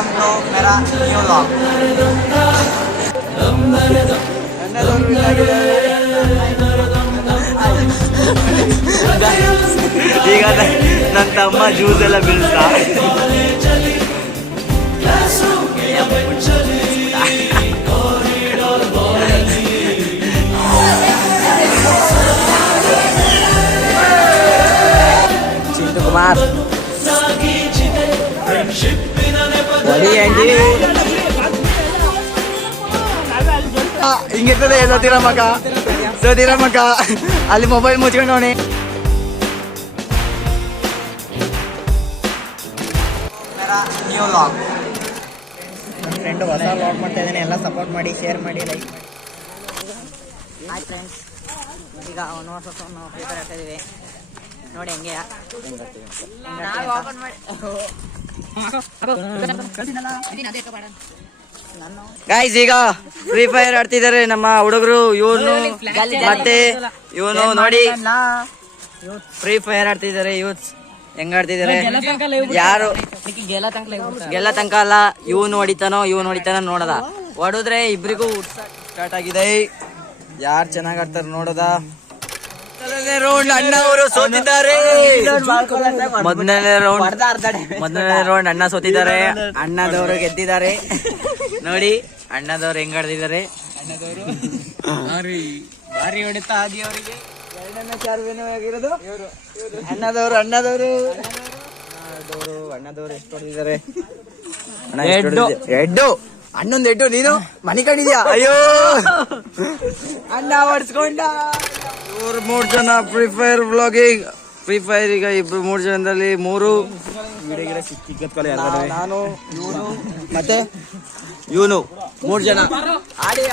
Welcome to मेरा new vlog. ಈಗ ನನ್ನ ತಮ್ಮ ಜ್ಯೂಸ್ ಎಲ್ಲ ಬೀಳ್ತಾ ಚಿಂಟು ಕುಮಾರ್ ಹಿಂಗಿರ್ತದೆ ಸೋತಿರ ಮಗ ಅಲ್ಲಿ ಮೊಬೈಲ್ ಮುಚ್ಕೊಂಡವನೆ. New vlog. ನನ್ನ ಫ್ರೆಂಡು ಹೊಸ ವ್ಲಾಗ್ ಮಾಡ್ತಾ ಇದ್ದಾನೆ. ಎಲ್ಲ ಸಪೋರ್ಟ್ ಮಾಡಿ, ಶೇರ್ ಮಾಡಿ, ಲೈಕ್ ಮಾಡಿ. ಹಾಯ್ ಫ್ರೆಂಡ್ಸ್, ಈಗ ಅವನು ಫ್ರೀ ಫೈರ್ ಆಡ್ತಾ ಇದೀವಿ ನೋಡಿ. ಹೆಂಗೆ ಗೈಸ್ ಈಗ ಫ್ರೀ ಫೈರ್ ಆಡ್ತಿದ್ದಾರೆ ನಮ್ಮ ಹುಡುಗರು. ಇವನು ಮತ್ತೆ ಇವನು ನೋಡಿ ಫ್ರೀ ಫೈರ್ ಆಡ್ತಿದ್ದಾರೆ. ಯೂತ್ ಹೆಂಗ ಆಡ್ತಿದ್ದಾರೆ, ಯಾರು ಗೆಲ್ಲ ತನಕ ಅಲ್ಲ. ಇವನು ಹೊಡಿತಾನೋ ನೋಡದ. ಹೊಡಿದ್ರೆ ಇಬ್ರಿಗೂ ಸ್ಟಾರ್ಟ್ ಆಗಿದೆ. ಯಾರು ಚೆನ್ನಾಗ್ ಆಡ್ತಾರ ನೋಡದ. ರೌಂಡ್ ಅಣ್ಣ ಅವರು ಸೋತಿದ್ದಾರೆ. ಮೊದಲನೇ ರೌಂಡ್ ಅಣ್ಣ ಸೋತಿದ್ದಾರೆ. ಅಣ್ಣದವರು ಗೆದ್ದಿದ್ದಾರೆ ನೋಡಿ. ಅಣ್ಣದವ್ರು ಹೆಂಗ್ ಆಡ್ತಿದ್ದಾರೆ. ಭಾರಿ ಹೊಡಿತಾ ಆದಿ ಅವರಿಗೆ. ಎರಡನೇ ಚಾರ್ವೇನೋ ಆಗಿರೋದು ಅಣ್ಣದವರು ಎಷ್ಟು ಹೊಡೆದಿದ್ದಾರೆ. ಎಡ್ಡು ಅಣ್ಣೊಂದು ಎಡ್ಡು. ನೀನು ಮನಿ ಕಂಡಿದ್ಯಾ? ಅಯ್ಯೋ ಅಣ್ಣ ಹೊಡ್ಸ್ಕೊಂಡ. ಇವ್ರು 3 ಜನ free fire vlogging. Free fire ಈಗ ಇಬ್ರು 3 ಜನದಲ್ಲಿ 3 ನಾನು ಇವನು ಮತ್ತೆ ಇವನು 3 ಜನ ಆಡಿ.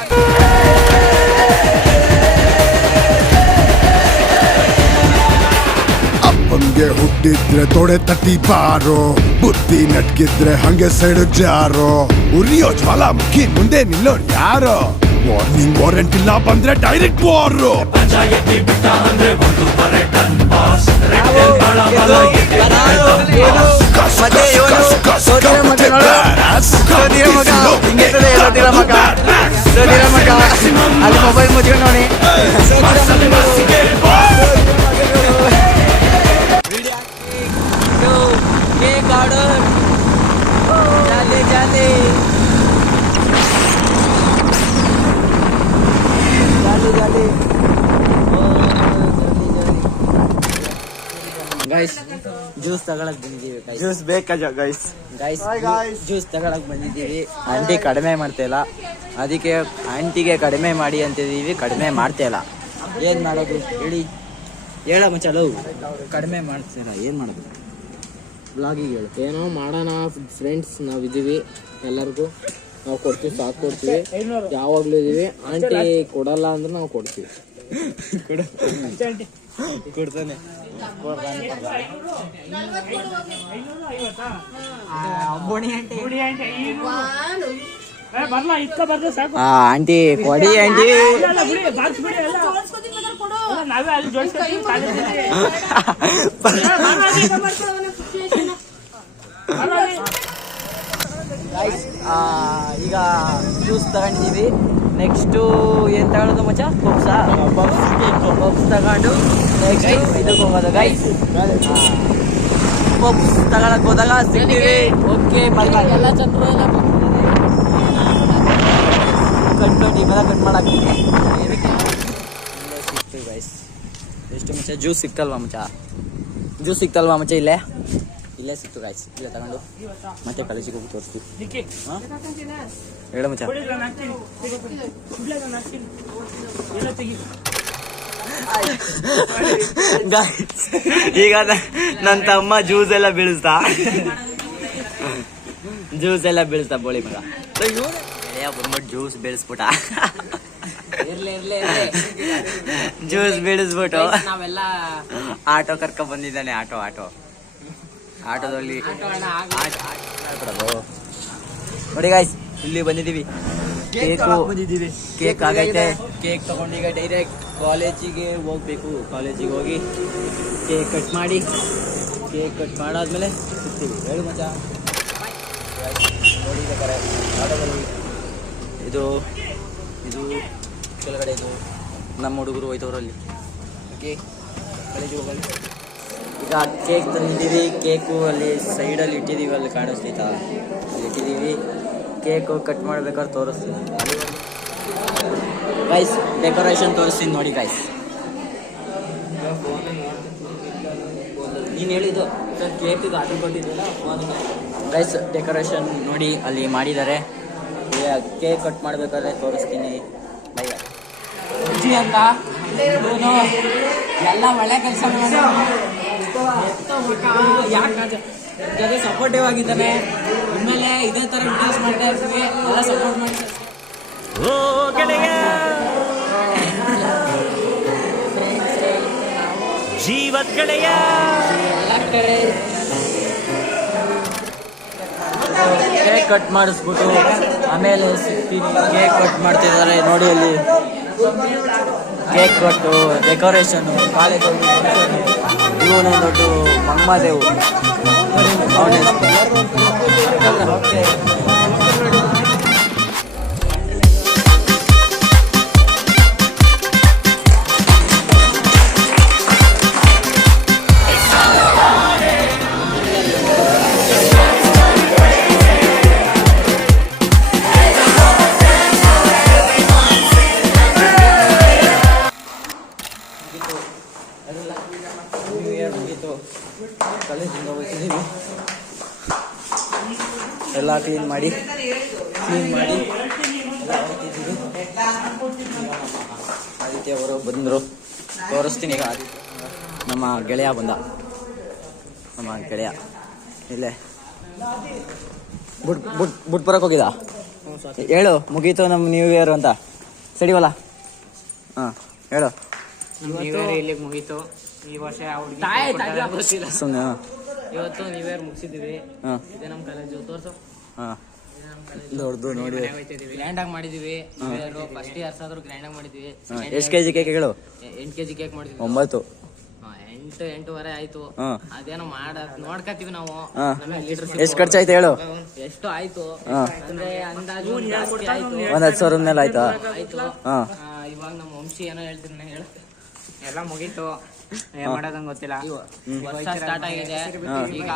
ಅಪ್ಪಂಗೆ ಹುಟ್ಟಿದ್ರೆ ತೊಡೆ ತಟ್ಟಿ ಬಾರೋ, ಬುದ್ಧಿ ನಟ್ಗಿದ್ರೆ ಹಂಗೆ ಸೈಡ್ ಜಾರೋ. ಉರಿಯೋ ಜ್ವಾಲಾಮುಖಿ ಮುಂದೆ ನಿಲ್ಲೋರು ಯಾರೋ. ವಾರ್ನಿಂಗ್ ವಾರೆಂಟ್ ಇಲ್ಲ ಬಂದ್ರೆ ಡೈರೆಕ್ಟ್ ವಾರು. ಅಲ್ಲಿ ಮೊಬೈಲ್ ಮುಚ್ಕೊಂಡವನಿ. ಗೈಸ್ ಜ್ಯೂಸ್ ತಗೊಳಕ್ ಬಂದಿದ್ದೀವಿ. ಜ್ಯೂಸ್ ಬೇಕಾ ಗೈಸ್? ಜ್ಯೂಸ್ ತಗೊಳಕ್ ಬಂದಿದ್ದೀವಿ. ಆಂಟಿ ಕಡಿಮೆ ಮಾಡ್ತಾ ಇಲ್ಲ, ಅದಕ್ಕೆ ಆಂಟಿಗೆ ಕಡಿಮೆ ಮಾಡಿ ಅಂತಿದ್ದೀವಿ. ಕಡಿಮೆ ಮಾಡ್ತಾ ಇಲ್ಲ. ಏನ್ ಮಾಡೋದು ಹೇಳ ಮುಂಚೆ. ಕಡಿಮೆ ಮಾಡ್ತೀರ, ಏನ್ ಮಾಡೋದು? ಬ್ಲಾಗಿಗೆ ಹೇಳು. ಏನೋ ಮಾಡೋಣ ಫ್ರೆಂಡ್ಸ್, ನಾವಿದ್ದೀವಿ. ಎಲ್ಲರಿಗೂ ನಾವು ಕೊಡ್ತೀವಿ, ಸಾಕು ಕೊಡ್ತೀವಿ, ಯಾವಾಗ್ಲೂ ಇದೀವಿ. ಆಂಟಿ ಕೊಡಲ್ಲ ಅಂದ್ರೆ ನಾವು ಕೊಡ್ತೀವಿ. ಕೊಡ್ತಾನೆ. ಆಂಟಿ ಕೊಡಿ ಆಂಟಿ. ಈಗ ಜ್ಯೂಸ್ ತಗೊಂಡಿದ್ದೀವಿ. ನೆಕ್ಸ್ಟು ಏನ್ ತಗೊಳ್ಳೋದು ಮಚ್ಚ? ಪಪ್ಸ್ ತಗೊಂಡು ನೆಕ್ಸ್ಟ್ ಇದಕ್ಕೆ ಹೋಗೋದು ಗೈಸ್. ಪಪ್ಸ್ ತಗೊಳಕ್ ಹೋದಾಗ ಸಿಗ್ತೀವಿ. ಓಕೆ ಬಾಯ್ ಬಾಯ್. ಎಲ್ಲ ಜನರು ಕಟ್ ಮಾಡಾಕ್ತೀವಿ. ಸಿಕ್ತೀವಿ ಗೈಸ್. ಎಷ್ಟು ಮಚ್ಚ ಜ್ಯೂಸ್ ಸಿಕ್ತಲ್ವಾ ಮಚ್ಚ? ಇಲ್ಲೇ ಸಿಕ್ತು ಗೈಸ್. ಇಲ್ಲ ತಗೊಂಡು ಮತ್ತೆ ಕಾಲೇಜಿಗೆ ಹೋಗಿ ತೋರಿಸ್ತೀವಿ. ಹೇಳು ಮಚ್ಚ. ಈಗ ನನ್ನ ತಮ್ಮ ಜ್ಯೂಸ್ ಎಲ್ಲ ಬೀಳಿಸ್ತಾ ಬೋಳಿ ಮಗ. ಬಂದ್ಬಿಟ್ಟು ಜ್ಯೂಸ್ ಬೀಳಿಸ್ಬಿಟ್ಟ. ಜ್ಯೂಸ್ ಬೀಳಿಸ್ಬಿಟ್ಟು ನಾವೆಲ್ಲ ಆಟೋ ಕರ್ಕೊಂಡ್ ಬಂದಿದ್ದಾನೆ. ಆಟೋದಲ್ಲಿ ನೋಡಿ ಗಾಯ್ಸ್, ಇಲ್ಲಿ ಬಂದಿದ್ದೀವಿ. ಕೇಕ್ ಆಗೈತೆ. ಕೇಕ್ ತಗೊಂಡು ಈಗ ಡೈರೆಕ್ಟ್ ಕಾಲೇಜಿಗೆ ಹೋಗ್ಬೇಕು. ಕಾಲೇಜಿಗೆ ಹೋಗಿ ಕೇಕ್ ಕಟ್ ಮಾಡಿ, ಕೇಕ್ ಕಟ್ ಮಾಡಾದ್ಮೇಲೆ ಸಿಗ್ತೀವಿ. ಹೇಳು ಮಚ್ಚ. ಇದು ಇದು ಕೆಳಗಡೆ ಇದು ನಮ್ಮ ಹುಡುಗರು ಹೋಯ್ತವ್ರಲ್ಲಿ. ಓಕೆ ಈಗ ಕೇಕ್ ತಂದಿದ್ದೀವಿ. ಕೇಕು ಅಲ್ಲಿ ಸೈಡಲ್ಲಿ ಇಟ್ಟಿದ್ದೀವಿ, ಅಲ್ಲಿ ಕಾಣಿಸ್ತೈತಾ, ಅಲ್ಲಿ ಇಟ್ಟಿದ್ದೀವಿ. ಕೇಕು ಕಟ್ ಮಾಡ್ಬೇಕಾದ್ರೆ ತೋರಿಸ್ತೀನಿ ಗೈಸ್. ಡೆಕೋರೇಷನ್ ತೋರಿಸ್ತೀನಿ ನೋಡಿ ಗೈಸ್. ನೀನು ಹೇಳಿದ್ದು ಸರ್ ಕೇಕಿಗೆ ಆರ್ಡರ್ ಕೊಟ್ಟಿದ್ದೀರ ಗೈಸ್. ಡೆಕೋರೇಷನ್ ನೋಡಿ ಅಲ್ಲಿ ಮಾಡಿದ್ದಾರೆ. ಕೇಕ್ ಕಟ್ ಮಾಡ್ಬೇಕಾದ್ರೆ ತೋರಿಸ್ತೀನಿ ಬೈ ಅಂತ. ಇವನು ಎಲ್ಲ ಒಳ್ಳೆ ಕೆಲಸ ಯಾಕೆ ಜೊತೆ ಸಪೋರ್ಟಿವ್ ಆಗಿದ್ದಾನೆ. ಇನ್ಮೇಲೆ ಇದೇ ಥರ ವಿಡಿಯೋಸ್ ಮಾಡ್ತಾ ಇರ್ತೀವಿ, ಎಲ್ಲ ಸಪೋರ್ಟ್ ಮಾಡ್ತಾ ಜೀವತ್ ಗೆಳೆಯ ಎಲ್ಲ ಕಡೆ ಕೇಕ್ ಕಟ್ ಮಾಡಿಸ್ಬಿಟ್ಟು ಆಮೇಲೆ ಸಿಗ್ತೀನಿ. ಕೇಕ್ ಕಟ್ ಮಾಡ್ತಿದ್ದಾರೆ ನೋಡಿ ಅಲ್ಲಿ. ಕೇಕ್ ಕಟ್ಟು, ಡೆಕೋರೇಷನು, ಕಾಲೇಜ್ ಇವನು ದೊಡ್ಡ ಮಮ್ಮದೇವು ಅವನೇ. ಕಾಲೇಜಿಂದ ಹೋಗ್ತಿದ್ದೀವಿ, ಎಲ್ಲ ಕ್ಲೀನ್ ಮಾಡಿ ಆದಿತ್ಯ ಅವರು ಬಂದರು. ತೋರಿಸ್ತೀನಿ ಈಗ. ನಮ್ಮ ಗೆಳೆಯ ಬಂದ, ನಮ್ಮ ಗೆಳೆಯ ಇಲ್ಲೇ ಬುಟ್ ಬರಕ್ಕೆ ಹೋಗಿದ. ಹೇಳು ಮುಗೀತು ನಮ್ಮ ನ್ಯೂ ಇಯರ್ ಅಂತ. ಸಡಿವಲ್ಲ ಹಾಂ ಹೇಳು. ಇಲ್ಲಿಗೆ ಮುಗೀತು ಈ ವರ್ಷ. ಸುಮ್ಮನೆ ಇವತ್ತು ನ್ಯೂ ಇಯರ್ ಮುಗಿಸಿದೀವಿ. ಹಾಂ ಇದೇ ನಮ್ಮ ಕಾಲೇಜು ತೋರ್ಸು. ಹಾಂ ದೊಡ್ಡದು ನೋಡಿ ಗ್ರ್ಯಾಂಡ್ ಆಗಿ ಮಾಡಿದೀವಿ. ಫಸ್ಟ್ ಇಯರ್ಸ್ ಆದ್ರೂ ಗ್ರ್ಯಾಂಡ್ ಆಗಿ ಮಾಡಿದೀವಿ. ಎಷ್ಟು ಕೆಜಿ ಕೇಕ್ ಹೇಳು? 8 kg ಕೇಕ್ ಮಾಡಿದ್ವಿ. 9. 8-8:30 ಆಯ್ತು. ಅದೇನೋ ನೋಡ್ಕತೀವಿ ನಾವು. ಎಷ್ಟು ಖರ್ಚಾಯ್ತು ಹೇಳು? ಎಷ್ಟು ಆಯ್ತು ಅಂದ್ರೆ ಅಂದಾಜು ಒಂದು 10,000 ಮೇಲೆ ಆಯ್ತಾ? ಆಯ್ತು. ಇವಾಗ ನಮ್ಮ ವಂಶಿ ಏನೋ ಹೇಳ್ತೀನಿ ಹೇಳು. ಎಲ್ಲ ಮುಗೀತು, ಏನ್ ಮಾಡೋದಂಗ್ ಗೊತ್ತಿಲ್ಲ. ವರ್ಷ ಸ್ಟಾರ್ಟ್ ಆಗಿದೆ ಈಗ.